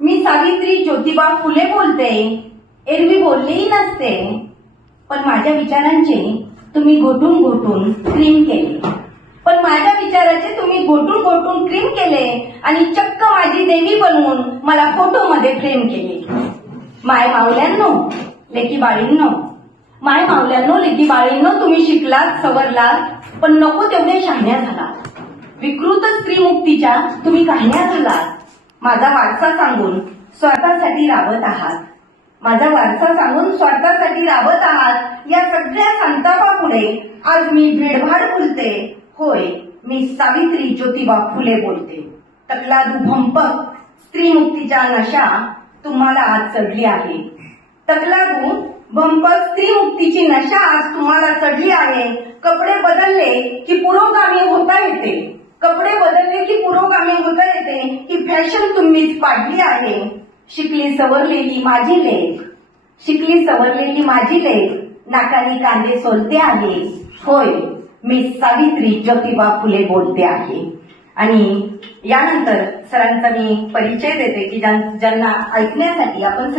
मी सावित्री ज्योतिबा फुले बोलते. एरवी बोललेही नसते, पण माझ्या विचारांचे तुम्ही घोटून घोटून क्रीम केले. पण माझ्या विचाराचे तुम्ही घोटून घोटून क्रीम केले आणि चक्क माझी देवी बनवून मला फोटोमध्ये फ्रेम केले. माय मावल्यांनो, लेकी बाळींनो, माय मावल्यांनो, लेकी बाळींनो, तुम्ही शिकलात, सवरलात, पण नको तेवढे शहाण्या झालात. विकृत स्त्रीमुक्तीच्या तुम्ही कहाण्या झालात. माझा वारसा सांगून स्वार्थासाठी राबत आहात. माझा वारसा सांगून स्वार्थासाठी राबत आहात. या सगळ्या संतापापुढे आज मी भीडभाड बोलते. होय, मी सावित्री ज्योतिबा फुले बोलते. तकलादू भंपक स्त्रीमुक्तीच्या नशा तुम्हाला आज चढली आहे. तकलादू भंपक स्त्रीमुक्तीची नशा आज तुम्हाला चढली आहे. कपडे बदलले की पुरोगामी होता येते. कपडे बदलले की पुरोगामी होता येते. ही फॅशन तुम्हीच पाडली आहे. शिकली सवरलेली माझी लेक, शिकली सवरलेली माझी लेक नाकानी कांदे सोलते आहे. होय, मी सावित्री ज्योतिबा फुले बोलते आहे. आणि यानंतर सरांचा मी परिचय देते की ज्यांना ऐकण्यासाठी आपण